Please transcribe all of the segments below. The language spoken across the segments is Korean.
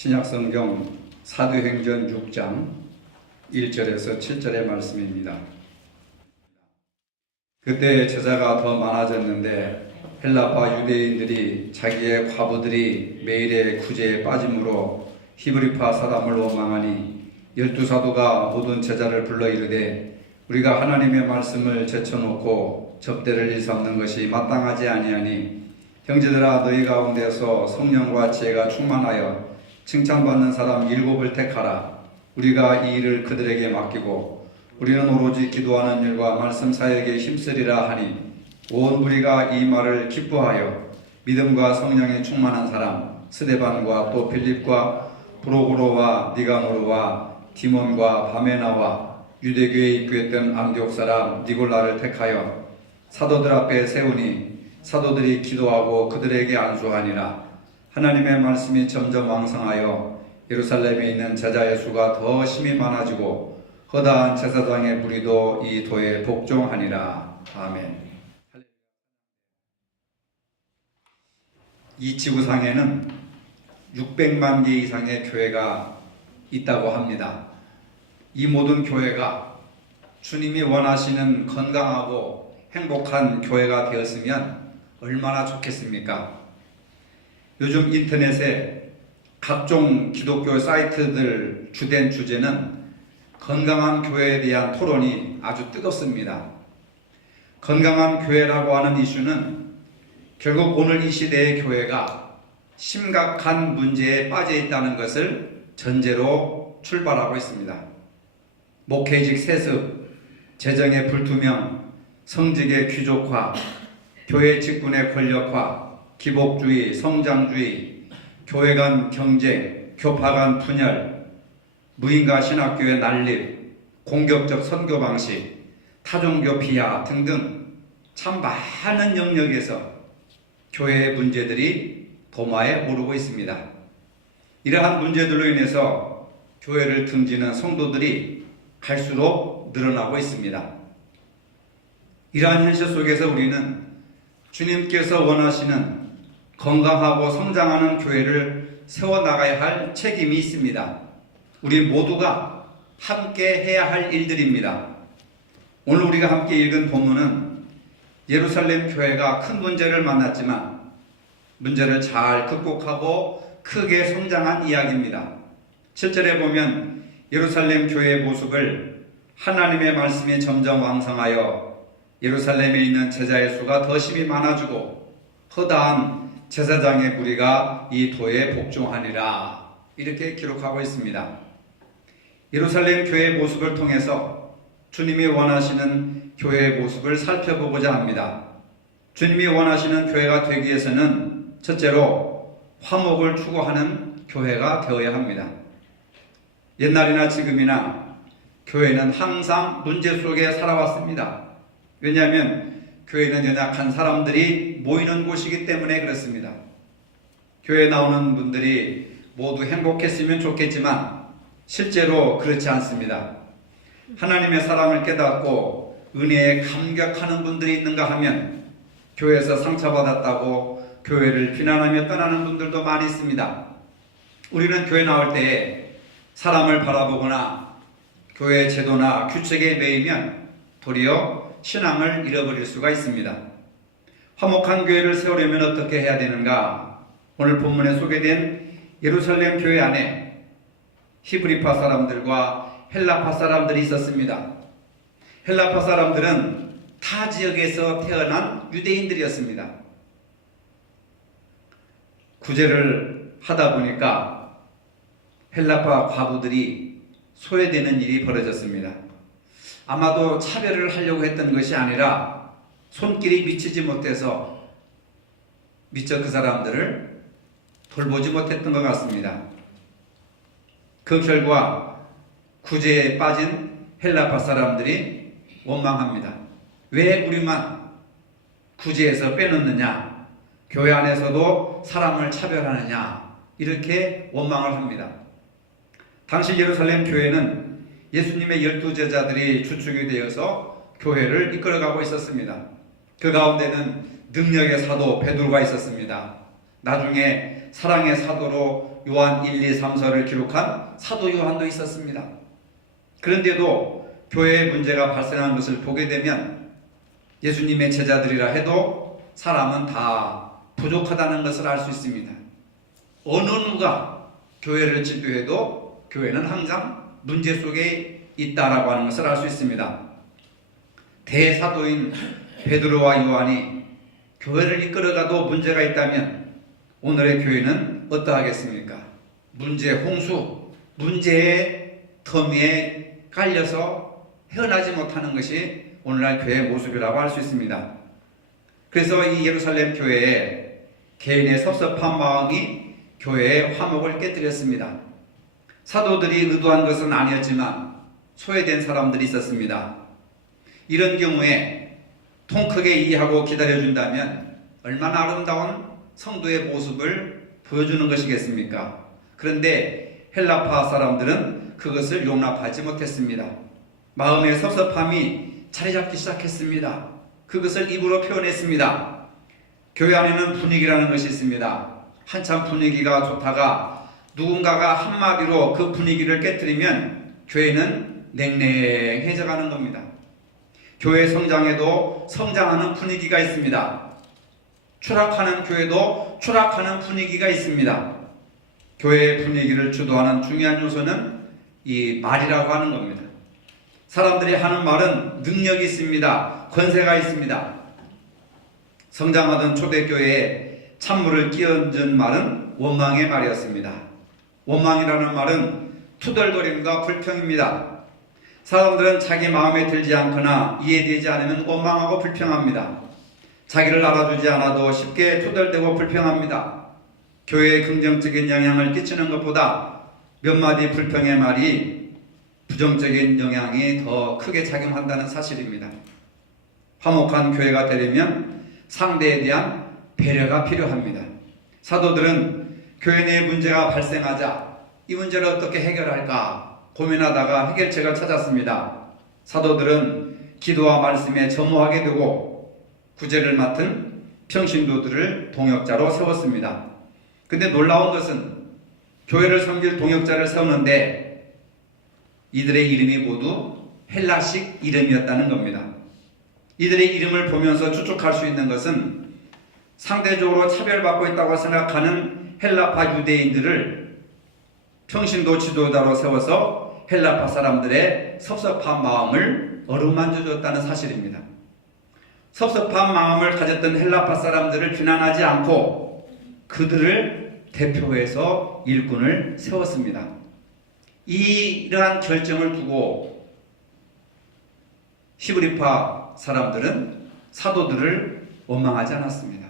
신약성경 사도행전 6장 1절에서 7절의 말씀입니다. 그때 제자가 더 많아졌는데 헬라파 유대인들이 자기의 과부들이 매일의 구제에 빠짐으로 히브리파 사람을 원망하니 12사도가 모든 제자를 불러 이르되 우리가 하나님의 말씀을 제쳐놓고 접대를 일삼는 것이 마땅하지 아니하니 형제들아 너희 가운데서 성령과 지혜가 충만하여 칭찬받는 사람 7을 택하라. 우리가 이 일을 그들에게 맡기고 우리는 오로지 기도하는 일과 말씀 사역에 힘쓰리라 하니 온 무리가 이 말을 기뻐하여 믿음과 성령에 충만한 사람 스데반과 또 빌립과 브로고로와 니가노르와 디몬과 바메나와 유대교에 입교했던 안디옥 사람 니골라를 택하여 사도들 앞에 세우니 사도들이 기도하고 그들에게 안수하니라. 하나님의 말씀이 점점 왕성하여 예루살렘에 있는 제자의 수가 더 심히 많아지고 허다한 제사장의 무리도 이 도에 복종하니라. 아멘. 이 지구상에는 600만 개 이상의 교회가 있다고 합니다. 이 모든 교회가 주님이 원하시는 건강하고 행복한 교회가 되었으면 얼마나 좋겠습니까? 요즘 인터넷에 각종 기독교 사이트들 주된 주제는 건강한 교회에 대한 토론이 아주 뜨겁습니다. 건강한 교회라고 하는 이슈는 결국 오늘 이 시대의 교회가 심각한 문제에 빠져 있다는 것을 전제로 출발하고 있습니다. 목회직 세습, 재정의 불투명, 성직의 귀족화, 교회 직분의 권력화, 기복주의, 성장주의, 교회 간 경쟁, 교파 간 분열, 무인가 신학교의 난립, 공격적 선교 방식, 타종교 비하 등등 참 많은 영역에서 교회의 문제들이 도마에 오르고 있습니다. 이러한 문제들로 인해서 교회를 등지는 성도들이 갈수록 늘어나고 있습니다. 이러한 현실 속에서 우리는 주님께서 원하시는 건강하고 성장하는 교회를 세워나가야 할 책임이 있습니다. 우리 모두가 함께 해야 할 일들입니다. 오늘 우리가 함께 읽은 본문은 예루살렘 교회가 큰 문제를 만났지만 문제를 잘 극복하고 크게 성장한 이야기입니다. 7절에 보면 예루살렘 교회의 모습을 하나님의 말씀이 점점 왕성하여 예루살렘에 있는 제자의 수가 더 심히 많아지고 허다한 제사장의 무리가 이 도에 복종하니라 이렇게 기록하고 있습니다. 예루살렘 교회의 모습을 통해서 주님이 원하시는 교회의 모습을 살펴보고자 합니다. 주님이 원하시는 교회가 되기 위해서는 첫째로 화목을 추구하는 교회가 되어야 합니다. 옛날이나 지금이나 교회는 항상 문제 속에 살아왔습니다. 왜냐하면 교회는 연약한 사람들이 모이는 곳이기 때문에 그렇습니다. 교회에 나오는 분들이 모두 행복했으면 좋겠지만 실제로 그렇지 않습니다. 하나님의 사랑을 깨닫고 은혜에 감격하는 분들이 있는가 하면 교회에서 상처받았다고 교회를 비난하며 떠나는 분들도 많이 있습니다. 우리는 교회 나올 때에 사람을 바라보거나 교회 제도나 규칙에 매이면 도리어 신앙을 잃어버릴 수가 있습니다. 화목한 교회를 세우려면 어떻게 해야 되는가? 오늘 본문에 소개된 예루살렘 교회 안에 히브리파 사람들과 헬라파 사람들이 있었습니다. 헬라파 사람들은 타 지역에서 태어난 유대인들이었습니다. 구제를 하다 보니까 헬라파 과부들이 소외되는 일이 벌어졌습니다. 아마도 차별을 하려고 했던 것이 아니라 손길이 미치지 못해서 미처 그 사람들을 돌보지 못했던 것 같습니다. 그 결과 구제에 빠진 헬라파 사람들이 원망합니다. 왜 우리만 구제에서 빼놓느냐? 교회 안에서도 사람을 차별하느냐? 이렇게 원망을 합니다. 당시 예루살렘 교회는 예수님의 12제자들이 주축이 되어서 교회를 이끌어가고 있었습니다. 그 가운데는 능력의 사도 베드로가 있었습니다. 나중에 사랑의 사도로 요한 1, 2, 3서를 기록한 사도 요한도 있었습니다. 그런데도 교회의 문제가 발생한 것을 보게 되면 예수님의 제자들이라 해도 사람은 다 부족하다는 것을 알 수 있습니다. 어느 누가 교회를 지도해도 교회는 항상 문제 속에 있다라고 하는 것을 알 수 있습니다. 대사도인 베드로와 요한이 교회를 이끌어가도 문제가 있다면 오늘의 교회는 어떠하겠습니까? 문제 홍수, 문제의 더미에 깔려서 헤어나지 못하는 것이 오늘날 교회의 모습이라고 할 수 있습니다. 그래서 이 예루살렘 교회에 개인의 섭섭한 마음이 교회의 화목을 깨뜨렸습니다. 사도들이 의도한 것은 아니었지만 소외된 사람들이 있었습니다. 이런 경우에 통 크게 이해하고 기다려준다면 얼마나 아름다운 성도의 모습을 보여주는 것이겠습니까? 그런데 헬라파 사람들은 그것을 용납하지 못했습니다. 마음의 섭섭함이 자리 잡기 시작했습니다. 그것을 입으로 표현했습니다. 교회 안에는 분위기라는 것이 있습니다. 한참 분위기가 좋다가 누군가가 한마디로 그 분위기를 깨뜨리면 교회는 냉랭해져 가는 겁니다. 교회 성장에도 성장하는 분위기가 있습니다. 추락하는 교회도 추락하는 분위기가 있습니다. 교회의 분위기를 주도하는 중요한 요소는 이 말이라고 하는 겁니다. 사람들이 하는 말은 능력이 있습니다. 권세가 있습니다. 성장하던 초대교회에 찬물을 끼얹은 말은 원망의 말이었습니다. 원망이라는 말은 투덜거림과 불평입니다. 사람들은 자기 마음에 들지 않거나 이해되지 않으면 원망하고 불평합니다. 자기를 알아주지 않아도 쉽게 투덜대고 불평합니다. 교회에 긍정적인 영향을 끼치는 것보다 몇 마디 불평의 말이 부정적인 영향이 더 크게 작용한다는 사실입니다. 화목한 교회가 되려면 상대에 대한 배려가 필요합니다. 사도들은 교회 내에 문제가 발생하자 이 문제를 어떻게 해결할까 고민하다가 해결책을 찾았습니다. 사도들은 기도와 말씀에 전무하게 되고 구제를 맡은 평신도들을 동역자로 세웠습니다. 근데 놀라운 것은 교회를 섬길 동역자를 세우는데 이들의 이름이 모두 헬라식 이름이었다는 겁니다. 이들의 이름을 보면서 추측할 수 있는 것은 상대적으로 차별받고 있다고 생각하는 헬라파 유대인들을 평신도 지도자로 세워서 헬라파 사람들의 섭섭한 마음을 어루만져 줬다는 사실입니다. 섭섭한 마음을 가졌던 헬라파 사람들을 비난하지 않고 그들을 대표해서 일꾼을 세웠습니다. 이러한 결정을 두고 히브리파 사람들은 사도들을 원망하지 않았습니다.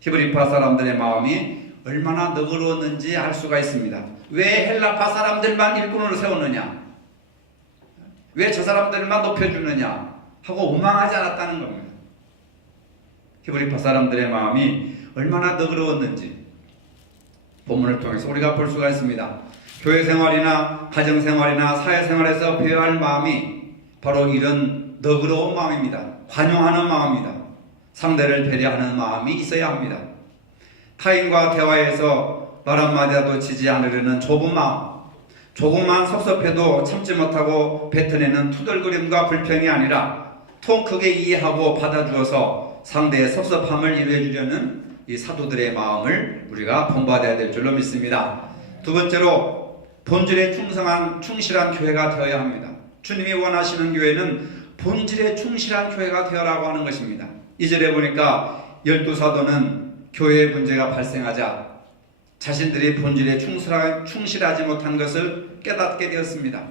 히브리파 사람들의 마음이 얼마나 너그러웠는지 알 수가 있습니다. 왜 헬라파 사람들만 일꾼으로 세웠느냐? 왜 저 사람들만 높여주느냐? 하고 원망하지 않았다는 겁니다. 히브리파 사람들의 마음이 얼마나 너그러웠는지 본문을 통해서 우리가 볼 수가 있습니다. 교회 생활이나 가정 생활이나 사회 생활에서 배워야 할 마음이 바로 이런 너그러운 마음입니다. 관용하는 마음입니다. 상대를 배려하는 마음이 있어야 합니다. 타인과 대화에서 말 한마디라도 지지 않으려는 좁은 마음, 조금만 섭섭해도 참지 못하고 뱉어내는 투덜거림과 불평이 아니라 통 크게 이해하고 받아주어서 상대의 섭섭함을 이루어 주려는 이 사도들의 마음을 우리가 본받아야 될 줄로 믿습니다. 두 번째로 본질에 충실한 교회가 되어야 합니다. 주님이 원하시는 교회는 본질에 충실한 교회가 되어라고 하는 것입니다. 2절에 보니까 12사도는 교회의 문제가 발생하자 자신들이 본질에 충실하지 못한 것을 깨닫게 되었습니다.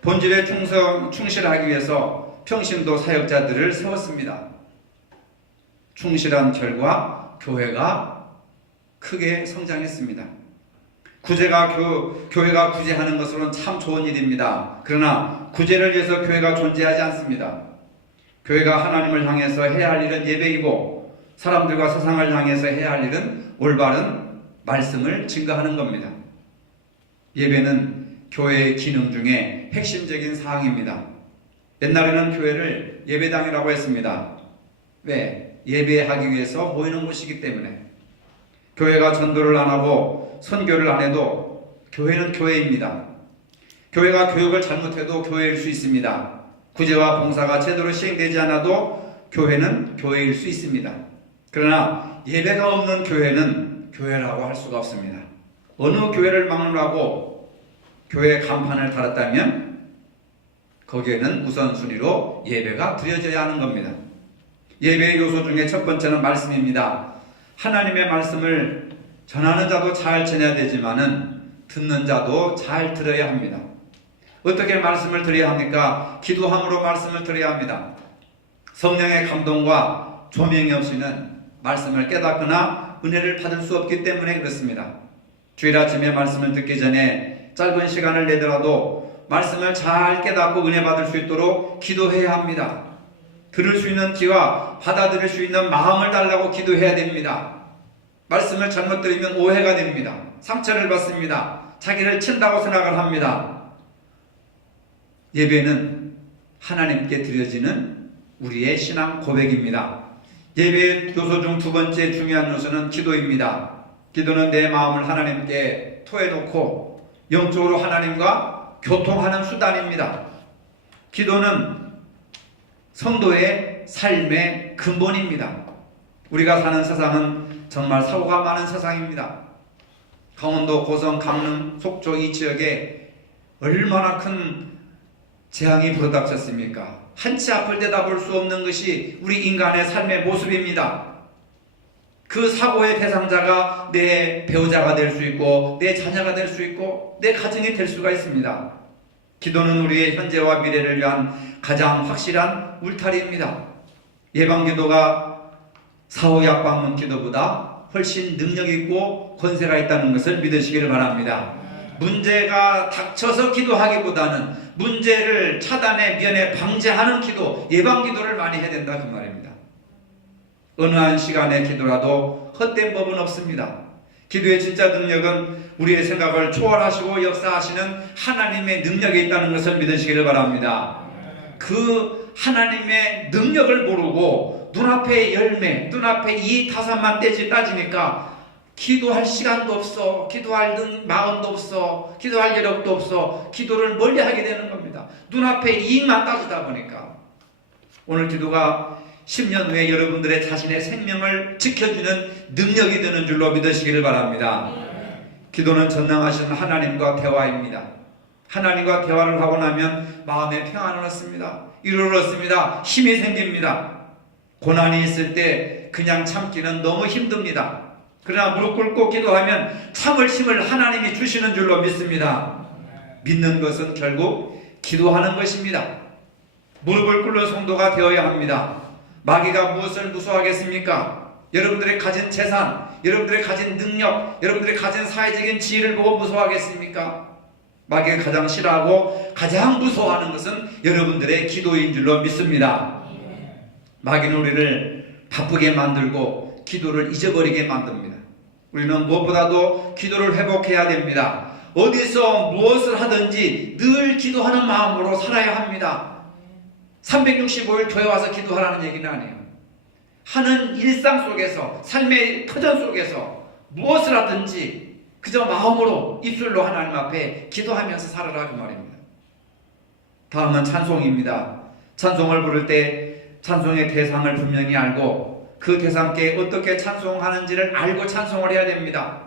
본질에 충실하기 위해서 평신도 사역자들을 세웠습니다. 충실한 결과 교회가 크게 성장했습니다. 교회가 구제하는 것으로는 참 좋은 일입니다. 그러나 구제를 위해서 교회가 존재하지 않습니다. 교회가 하나님을 향해서 해야 할 일은 예배이고 사람들과 세상을 향해서 해야 할 일은 올바른 말씀을 증거하는 겁니다. 예배는 교회의 기능 중에 핵심적인 사항입니다. 옛날에는 교회를 예배당이라고 했습니다. 왜? 예배하기 위해서 모이는 곳이기 때문에. 교회가 전도를 안 하고 선교를 안 해도 교회는 교회입니다. 교회가 교육을 잘못해도 교회일 수 있습니다. 구제와 봉사가 제대로 시행되지 않아도 교회는 교회일 수 있습니다. 그러나 예배가 없는 교회는 교회라고 할 수가 없습니다. 어느 교회를 막론하고 교회 간판을 달았다면 거기에는 우선순위로 예배가 드려져야 하는 겁니다. 예배의 요소 중에 첫 번째는 말씀입니다. 하나님의 말씀을 전하는 자도 잘 전해야 되지만은 듣는 자도 잘 들어야 합니다. 어떻게 말씀을 드려야 합니까? 기도함으로 말씀을 드려야 합니다. 성령의 감동과 조명이 없이는 말씀을 깨닫거나 은혜를 받을 수 없기 때문에 그렇습니다. 주일 아침에 말씀을 듣기 전에 짧은 시간을 내더라도 말씀을 잘 깨닫고 은혜 받을 수 있도록 기도해야 합니다. 들을 수 있는 귀와 받아들일 수 있는 마음을 달라고 기도해야 됩니다. 말씀을 잘못 들으면 오해가 됩니다. 상처를 받습니다. 자기를 친다고 생각을 합니다. 예배는 하나님께 드려지는 우리의 신앙 고백입니다. 예배의 요소 중 두 번째 중요한 요소는 기도입니다. 기도는 내 마음을 하나님께 토해놓고 영적으로 하나님과 교통하는 수단입니다. 기도는 성도의 삶의 근본입니다. 우리가 사는 세상은 정말 사고가 많은 세상입니다. 강원도, 고성, 강릉, 속초 이 지역에 얼마나 큰 재앙이 불어닥쳤습니까? 한치 앞을 내다볼 수 없는 것이 우리 인간의 삶의 모습입니다. 그 사고의 대상자가 내 배우자가 될 수 있고 내 자녀가 될 수 있고 내 가정이 될 수가 있습니다. 기도는 우리의 현재와 미래를 위한 가장 확실한 울타리입니다. 예방기도가 사후약방문 기도보다 훨씬 능력있고 권세가 있다는 것을 믿으시기를 바랍니다. 문제가 닥쳐서 기도하기보다는 문제를 차단해 면해 방지하는 기도, 예방기도를 많이 해야 된다 그 말입니다. 어느 한 시간의 기도라도 헛된 법은 없습니다. 기도의 진짜 능력은 우리의 생각을 초월하시고 역사하시는 하나님의 능력이 있다는 것을 믿으시기를 바랍니다. 그 하나님의 능력을 모르고 눈앞의 열매, 눈앞의 이 타산만 따지니까 기도할 시간도 없어, 기도할 마음도 없어, 기도할 여력도 없어, 기도를 멀리하게 되는 겁니다. 눈앞의 이익만 따지다 보니까 오늘 기도가 10년 후에 여러분들의 자신의 생명을 지켜주는 능력이 되는 줄로 믿으시기를 바랍니다. 기도는 전능하신 하나님과 대화입니다. 하나님과 대화를 하고 나면 마음의 평안을 얻습니다. 위로를 얻습니다. 힘이 생깁니다. 고난이 있을 때 그냥 참기는 너무 힘듭니다. 그러나 무릎 꿇고 기도하면 참을 힘을 하나님이 주시는 줄로 믿습니다. 믿는 것은 결국 기도하는 것입니다. 무릎을 꿇는 성도가 되어야 합니다. 마귀가 무엇을 무서워하겠습니까? 여러분들의 가진 재산, 여러분들의 가진 능력, 여러분들의 가진 사회적인 지위를 보고 무서워하겠습니까? 마귀가 가장 싫어하고 가장 무서워하는 것은 여러분들의 기도인 줄로 믿습니다. 마귀는 우리를 바쁘게 만들고 기도를 잊어버리게 만듭니다. 우리는 무엇보다도 기도를 회복해야 됩니다. 어디서 무엇을 하든지 늘 기도하는 마음으로 살아야 합니다. 365일 교회 와서 기도하라는 얘기는 아니에요. 하는 일상 속에서, 삶의 터전 속에서 무엇을 하든지 그저 마음으로, 입술로 하나님 앞에 기도하면서 살아라 그 말입니다. 다음은 찬송입니다. 찬송을 부를 때 찬송의 대상을 분명히 알고 그 대상께 어떻게 찬송하는지를 알고 찬송을 해야 됩니다.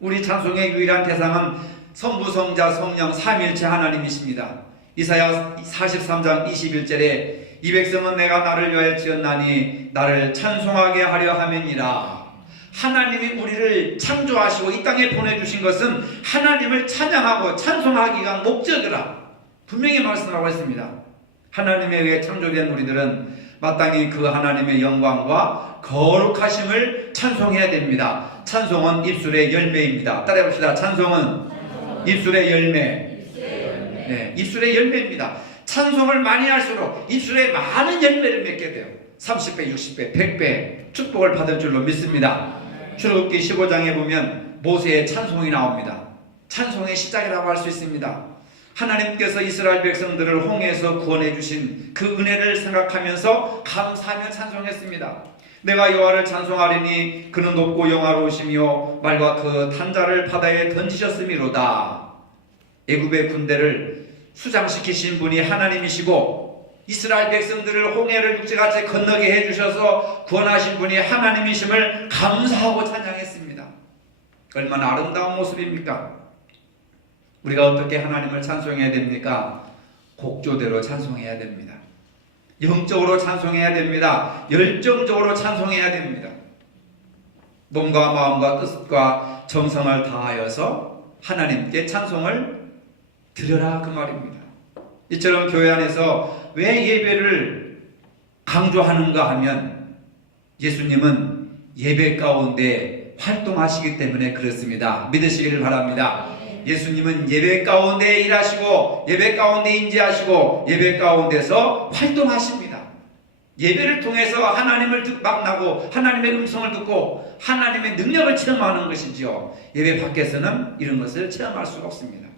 우리 찬송의 유일한 대상은 성부, 성자, 성령 삼위일체 하나님이십니다. 이사야 43장 21절에 이 백성은 내가 나를 위하여 지었나니 나를 찬송하게 하려 함이니라. 하나님이 우리를 창조하시고 이 땅에 보내주신 것은 하나님을 찬양하고 찬송하기가 목적이라 분명히 말씀하고 있습니다. 하나님에 의해 창조된 우리들은 마땅히 그 하나님의 영광과 거룩하심을 찬송해야 됩니다. 찬송은 입술의 열매입니다. 따라해봅시다. 찬송은 입술의 열매. 네, 입술의 열매입니다. 찬송을 많이 할수록 입술에 많은 열매를 맺게 돼요. 30배, 60배, 100배 축복을 받을 줄로 믿습니다. 출애굽기 15장에 보면 모세의 찬송이 나옵니다. 찬송의 시작이라고 할 수 있습니다. 하나님께서 이스라엘 백성들을 홍해에서 구원해 주신 그 은혜를 생각하면서 감사하며 찬송했습니다. 내가 여호와를 찬송하리니 그는 높고 영화로우시며 말과 그 탄자를 바다에 던지셨음이로다. 애굽의 군대를 수장시키신 분이 하나님이시고 이스라엘 백성들을 홍해를 육지같이 건너게 해주셔서 구원하신 분이 하나님이심을 감사하고 찬양했습니다. 얼마나 아름다운 모습입니까? 우리가 어떻게 하나님을 찬송해야 됩니까? 곡조대로 찬송해야 됩니다. 영적으로 찬송해야 됩니다. 열정적으로 찬송해야 됩니다. 몸과 마음과 뜻과 정성을 다하여서 하나님께 찬송을 드려라, 그 말입니다. 이처럼 교회 안에서 왜 예배를 강조하는가 하면 예수님은 예배 가운데 활동하시기 때문에 그렇습니다. 믿으시기를 바랍니다. 예수님은 예배 가운데 일하시고 예배 가운데 임재하시고 예배 가운데서 활동하십니다. 예배를 통해서 하나님을 만나고 하나님의 음성을 듣고 하나님의 능력을 체험하는 것이지요. 예배 밖에서는 이런 것을 체험할 수가 없습니다.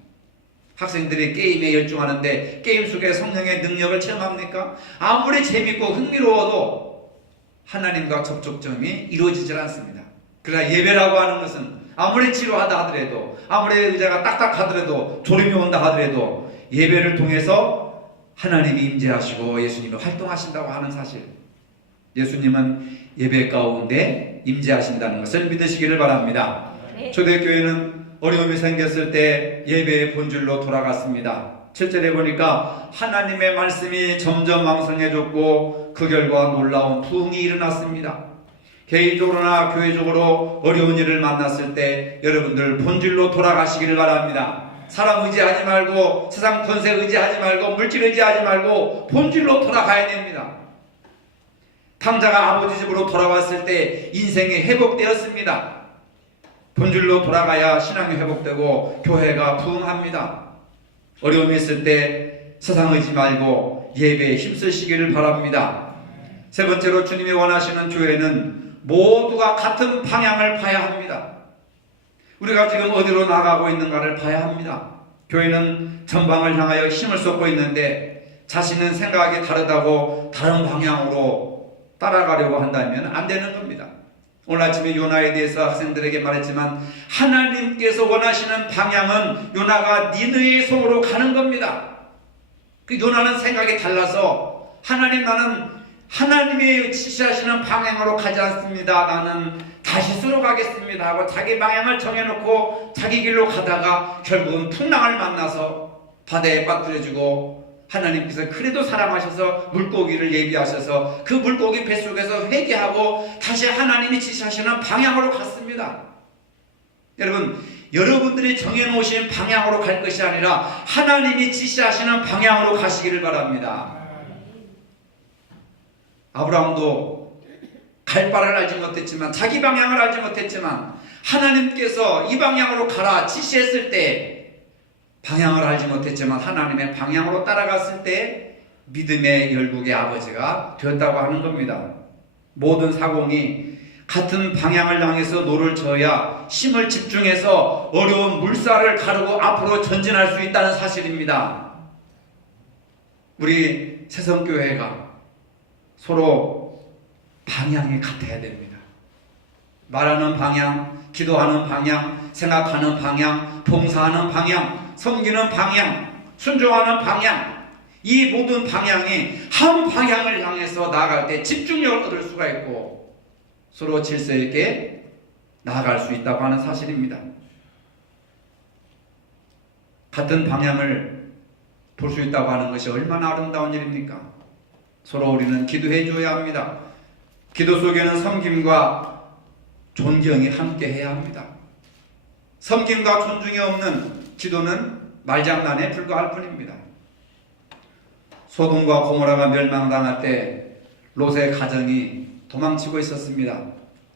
학생들이 게임에 열중하는데 게임 속에 성령의 능력을 체험합니까? 아무리 재밌고 흥미로워도 하나님과 접촉점이 이루어지질 않습니다. 그러나 예배라고 하는 것은 아무리 지루하다 하더라도 아무리 의자가 딱딱하더라도 졸음이 온다 하더라도 예배를 통해서 하나님이 임재하시고 예수님이 활동하신다고 하는 사실, 예수님은 예배 가운데 임재하신다는 것을 믿으시기를 바랍니다. 초대교회는 어려움이 생겼을 때 예배의 본질로 돌아갔습니다. 7절에 보니까 하나님의 말씀이 점점 왕성해졌고 그 결과 놀라운 부흥이 일어났습니다. 개인적으로나 교회적으로 어려운 일을 만났을 때 여러분들 본질로 돌아가시기를 바랍니다. 사람 의지하지 말고 세상 권세 의지하지 말고 물질 의지하지 말고 본질로 돌아가야 됩니다. 탕자가 아버지 집으로 돌아왔을 때 인생이 회복되었습니다. 본질로 돌아가야 신앙이 회복되고 교회가 부흥합니다. 어려움이 있을 때 세상 의지 말고 예배에 힘쓰시기를 바랍니다. 세 번째로 주님이 원하시는 교회는 모두가 같은 방향을 봐야 합니다. 우리가 지금 어디로 나가고 있는가를 봐야 합니다. 교회는 전방을 향하여 힘을 쏟고 있는데 자신은 생각이 다르다고 다른 방향으로 따라가려고 한다면 안 되는 겁니다. 오늘 아침에 요나에 대해서 학생들에게 말했지만 하나님께서 원하시는 방향은 요나가 니느웨의 성으로 가는 겁니다. 그 요나는 생각이 달라서 나는 하나님이 지시하시는 방향으로 가지 않습니다. 나는 다시스로 가겠습니다 하고 자기 방향을 정해놓고 자기 길로 가다가 결국은 풍랑을 만나서 바다에 빠뜨려지고 하나님께서 그래도 사랑하셔서 물고기를 예비하셔서 그 물고기 뱃속에서 회개하고 다시 하나님이 지시하시는 방향으로 갔습니다. 여러분, 여러분들이 정해놓으신 방향으로 갈 것이 아니라 하나님이 지시하시는 방향으로 가시기를 바랍니다. 아브라함도 갈 바를 알지 못했지만 자기 방향을 알지 못했지만 하나님께서 이 방향으로 가라 지시했을 때 방향을 알지 못했지만 하나님의 방향으로 따라갔을 때 믿음의 열국의 아버지가 되었다고 하는 겁니다. 모든 사공이 같은 방향을 향해서 노를 저어야 힘을 집중해서 어려운 물살을 가르고 앞으로 전진할 수 있다는 사실입니다. 우리 새성교회가 서로 방향이 같아야 됩니다. 말하는 방향, 기도하는 방향, 생각하는 방향, 봉사하는 방향, 섬기는 방향, 순종하는 방향, 이 모든 방향이 한 방향을 향해서 나아갈 때 집중력을 얻을 수가 있고 서로 질서 있게 나아갈 수 있다고 하는 사실입니다. 같은 방향을 볼 수 있다고 하는 것이 얼마나 아름다운 일입니까? 서로 우리는 기도해 줘야 합니다. 기도 속에는 섬김과 존경이 함께 해야 합니다. 섬김과 존중이 없는 기도는 말장난에 불과할 뿐입니다. 소돔과 고모라가 멸망당할 때 롯의 가정이 도망치고 있었습니다.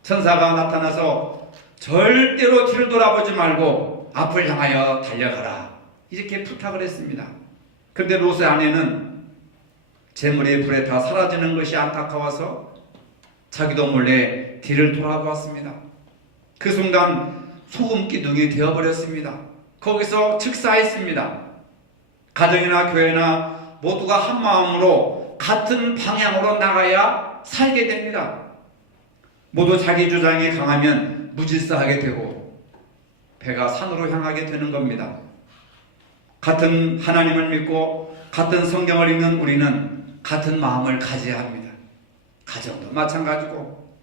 천사가 나타나서 절대로 뒤를 돌아보지 말고 앞을 향하여 달려가라 이렇게 부탁을 했습니다. 그런데 롯의 아내는 재물이 불에 다 사라지는 것이 안타까워서 자기도 몰래 뒤를 돌아보았습니다. 그 순간 소금 기둥이 되어버렸습니다. 거기서 즉사했습니다. 가정이나 교회나 모두가 한 마음으로 같은 방향으로 나가야 살게 됩니다. 모두 자기 주장이 강하면 무질서하게 되고 배가 산으로 향하게 되는 겁니다. 같은 하나님을 믿고 같은 성경을 읽는 우리는 같은 마음을 가져야 합니다. 가정도 마찬가지고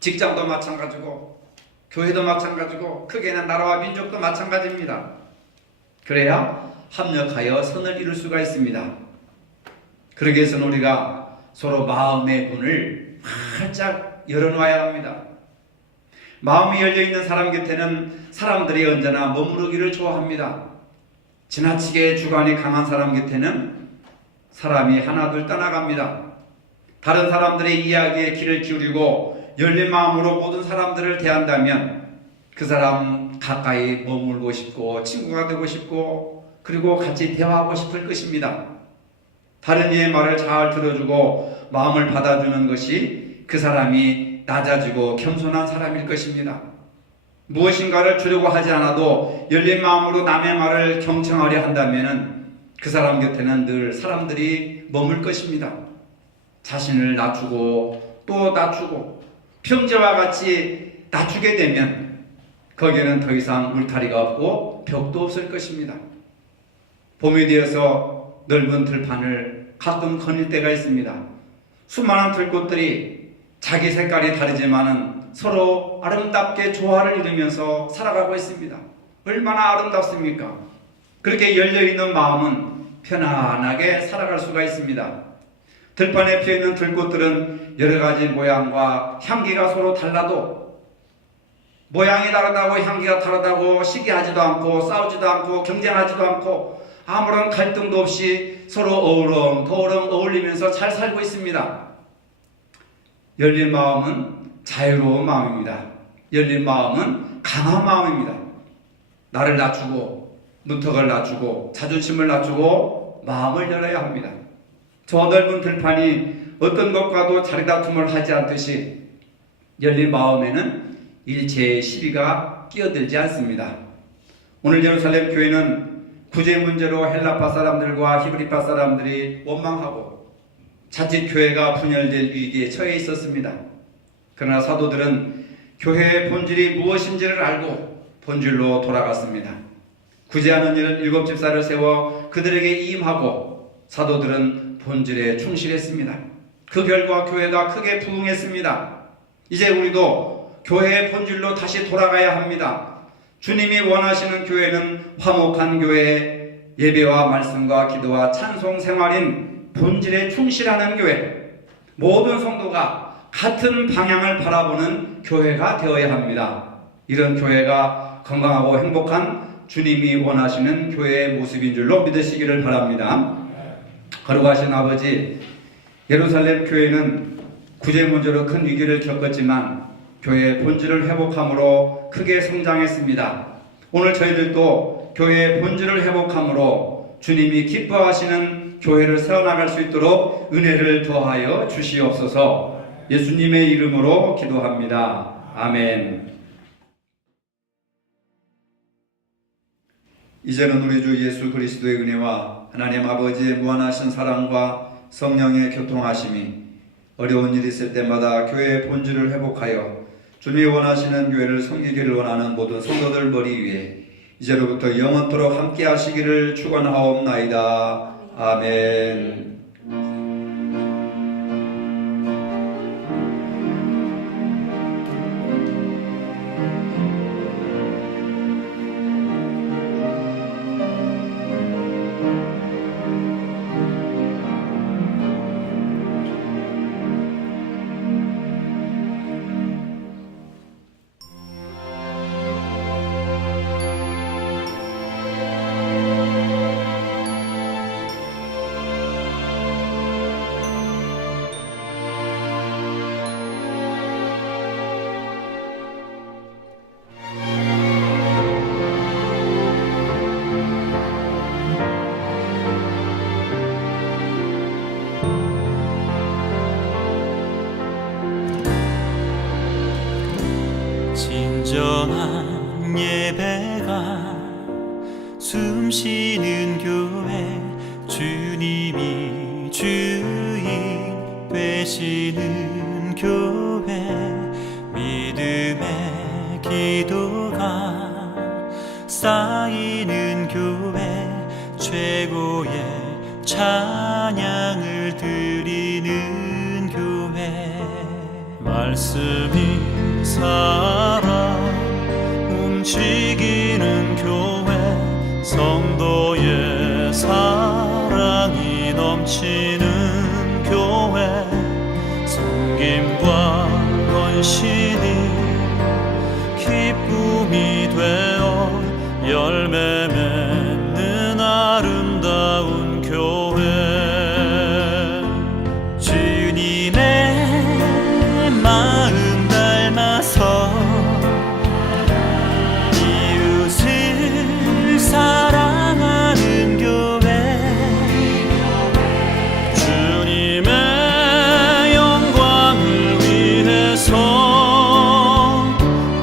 직장도 마찬가지고 교회도 마찬가지고 크게는 나라와 민족도 마찬가지입니다. 그래야 합력하여 선을 이룰 수가 있습니다. 그러기 위해서는 우리가 서로 마음의 문을 활짝 열어놔야 합니다. 마음이 열려있는 사람 곁에는 사람들이 언제나 머무르기를 좋아합니다. 지나치게 주관이 강한 사람 곁에는 사람이 하나둘 떠나갑니다. 다른 사람들의 이야기에 귀를 기울이고 열린 마음으로 모든 사람들을 대한다면 그 사람 가까이 머물고 싶고 친구가 되고 싶고 그리고 같이 대화하고 싶을 것입니다. 다른 이의 말을 잘 들어주고 마음을 받아주는 것이 그 사람이 낮아지고 겸손한 사람일 것입니다. 무엇인가를 주려고 하지 않아도 열린 마음으로 남의 말을 경청하려 한다면 그 사람 곁에는 늘 사람들이 머물 것입니다. 자신을 낮추고 또 낮추고 평지와 같이 낮추게 되면 거기에는 더 이상 울타리가 없고 벽도 없을 것입니다. 봄이 되어서 넓은 들판을 가끔 거닐 때가 있습니다. 수많은 들꽃들이 자기 색깔이 다르지만은 서로 아름답게 조화를 이루면서 살아가고 있습니다. 얼마나 아름답습니까? 그렇게 열려있는 마음은 편안하게 살아갈 수가 있습니다. 들판에 피어있는 들꽃들은 여러 가지 모양과 향기가 서로 달라도 모양이 다르다고 향기가 다르다고 시기하지도 않고 싸우지도 않고 경쟁하지도 않고 아무런 갈등도 없이 서로 어우렁 어울리면서 잘 살고 있습니다. 열린 마음은 자유로운 마음입니다. 열린 마음은 강한 마음입니다. 나를 낮추고 문턱을 낮추고 자존심을 낮추고 마음을 열어야 합니다. 저 넓은 들판이 어떤 것과도 자리다툼을 하지 않듯이 열린 마음에는 일체의 시비가 끼어들지 않습니다. 오늘 예루살렘 교회는 구제 문제로 헬라파 사람들과 히브리파 사람들이 원망하고 자칫 교회가 분열될 위기에 처해 있었습니다. 그러나 사도들은 교회의 본질이 무엇인지를 알고 본질로 돌아갔습니다. 구제하는 일은 7 집사를 세워 그들에게 임하고 사도들은 본질에 충실했습니다. 그 결과 교회가 크게 부흥했습니다. 이제 우리도 교회의 본질로 다시 돌아가야 합니다. 주님이 원하시는 교회는 화목한 교회, 예배와 말씀과 기도와 찬송 생활인 본질에 충실하는 교회, 모든 성도가 같은 방향을 바라보는 교회가 되어야 합니다. 이런 교회가 건강하고 행복한 주님이 원하시는 교회의 모습인 줄로 믿으시기를 바랍니다. 거룩하신 아버지, 예루살렘 교회는 구제 문제로 큰 위기를 겪었지만 교회의 본질을 회복함으로 크게 성장했습니다. 오늘 저희들도 교회의 본질을 회복함으로 주님이 기뻐하시는 교회를 세워나갈 수 있도록 은혜를 더하여 주시옵소서. 예수님의 이름으로 기도합니다. 아멘. 이제는 우리 주 예수 그리스도의 은혜와 하나님 아버지의 무한하신 사랑과 성령의 교통하심이 어려운 일이 있을 때마다 교회의 본질을 회복하여 주님이 원하시는 교회를 섬기기를 원하는 모든 성도들 머리 위에 이제로부터 영원토록 함께 하시기를 축원하옵나이다. 아멘. 진정한 예배가 숨쉬는 교회, 주님이 주인 되시는 교회, 기도가 쌓이는 교회, 최고의 찬양을 드리는 교회. 말씀이 살아 움직이는 교회, 성도의 사랑이 넘치는 교회, 섬김과 헌신이 기쁨이 되어 열매 맺는 아름다운 교회. 주님의 마음 닮아서 이웃을 사랑하는 교회, 주님의 영광을 위해서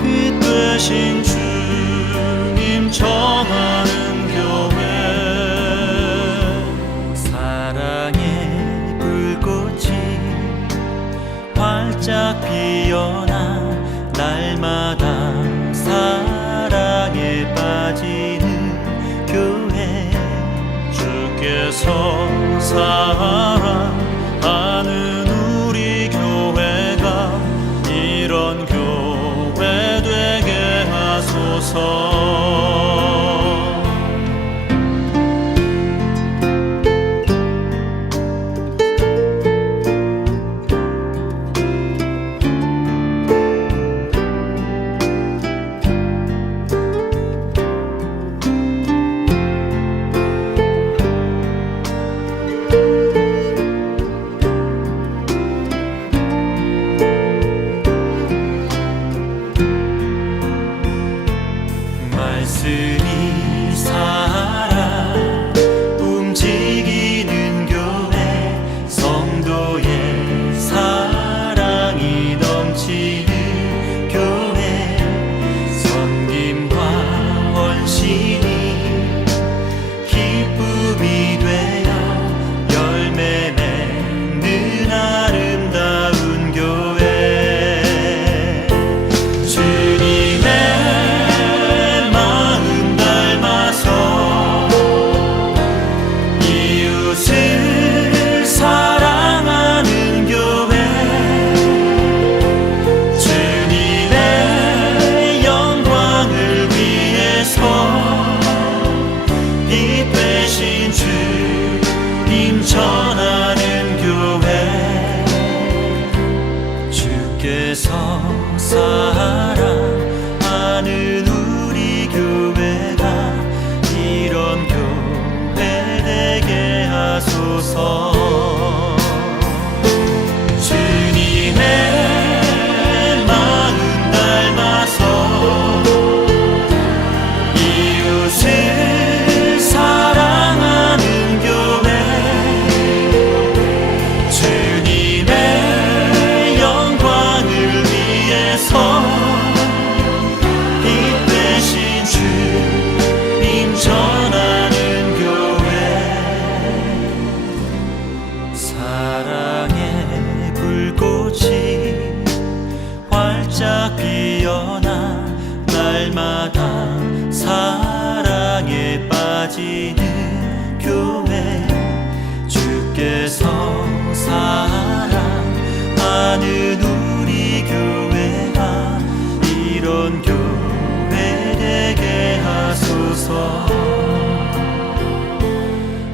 빛 되신 주님 전하는 교회. 사랑의 불꽃이 활짝 피어나 날마다 사랑에 빠지는 교회. 주께서 사랑하는 우리 교회가 이런 교회 되게 하소서. 말씀이 살아 움직이는 교회, 성도의 사랑이 넘치는 교회, 섬김과 헌신이 기쁨이 되어 열매 맺는 아름다운 교회. 주님의 이웃을 사랑하는 교회, 주님의 영광을 위해서 빛 되신 주님 전하는 교회. 주께서 사랑하는 우리 교회가 이런 교회 되게 하소서. 주님의 마음 닮아서 이웃을 사랑하는 교회, 주님의 영광을 위해서 빛 되신 주님 전하는 교회. 사랑의 불꽃이 활짝 피어나 날마다 사랑에 빠지는 교회. 주께서 사랑하는 우리 교회가 이런 교회 되게 하소서.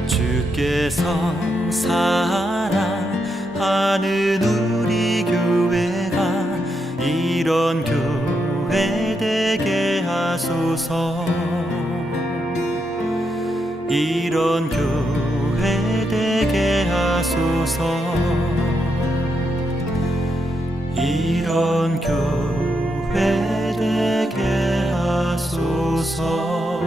주께서 사랑하는 우리 교회가 이런 교회 되게 하소서. 이런 교회 되게 하소서. 이런 교회 되게 하소서.